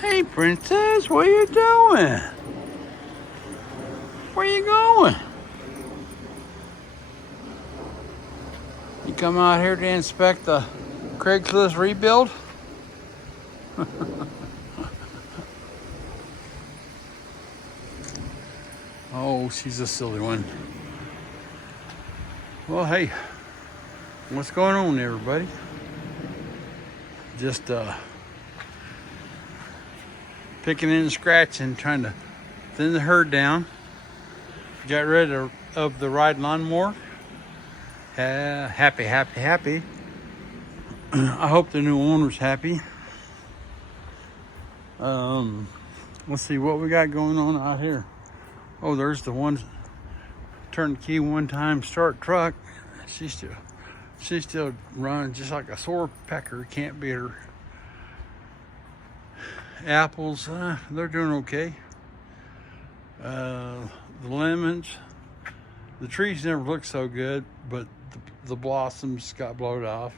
Hey, princess, what are you doing? Where you going? You come out here to inspect the Craigslist rebuild? Oh, she's a silly one. Well, hey, what's going on, everybody? Just picking and scratching, trying to thin the herd down. Got rid of the ride lawnmower. Happy. I hope the new owner's happy. Let's see what we got going on out here. Oh, there's the one. Turn the key one time, start truck. She's still running just like a sore pecker. Can't beat her. Apples, they're doing okay. The lemons, the trees never look so good, but the blossoms got blowed off.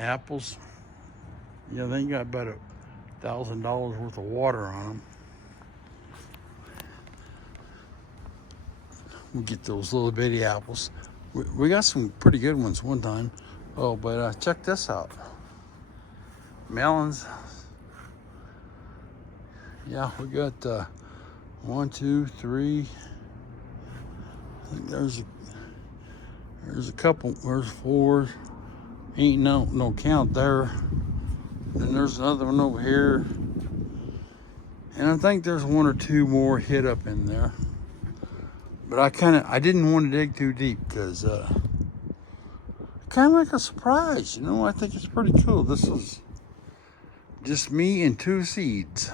Apples, yeah, they got about $1,000 worth of water on them. We'll get those little bitty apples. We got some pretty good ones one time. Oh, but check this out. Melons. Yeah, we got 1, 2, 3. I think there's a couple. There's 4. Ain't no count there. And there's another one over here. And I think there's 1 or 2 more hid up in there. But I didn't want to dig too deep because kind of like a surprise, you know. I think it's pretty cool. This is just me and 2 seeds.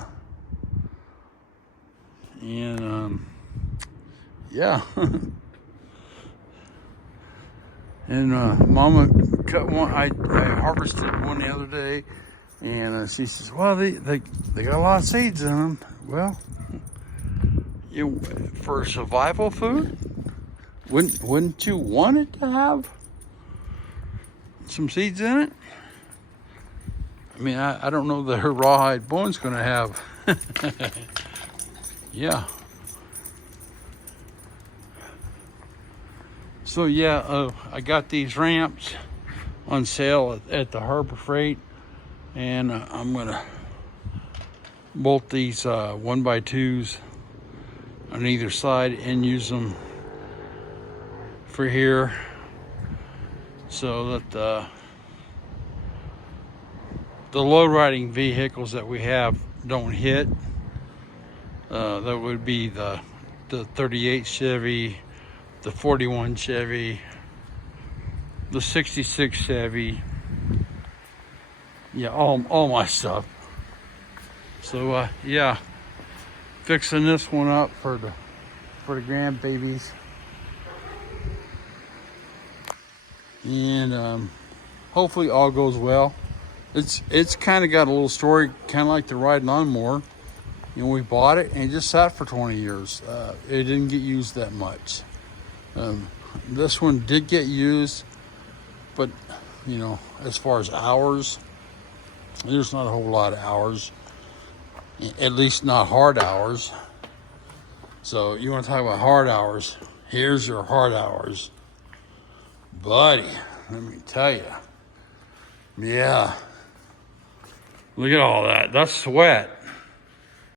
And yeah. And Mama cut one. I harvested one the other day, and she says, "Well, they got a lot of seeds in them." Well, for survival food, wouldn't you want it to have some seeds in it? I mean, I don't know that her rawhide bone's going to have. Yeah. So yeah, I got these ramps on sale at the Harbor Freight, and I'm gonna bolt these 1x2s on either side and use them for here, so that the low riding vehicles that we have don't hit. That would be the 38 Chevy, the 41 Chevy, the 66 Chevy. Yeah, all my stuff. So yeah, fixing this one up for the grandbabies. And hopefully all goes well. It's kind of got a little story, kind of like the ride lawnmower. You know, we bought it and it just sat for 20 years. It didn't get used that much. This one did get used, but you know, as far as hours, there's not a whole lot of hours, at least not hard hours. So you want to talk about hard hours? Here's your hard hours, buddy. Let me tell you. Yeah, look at all that. That's sweat.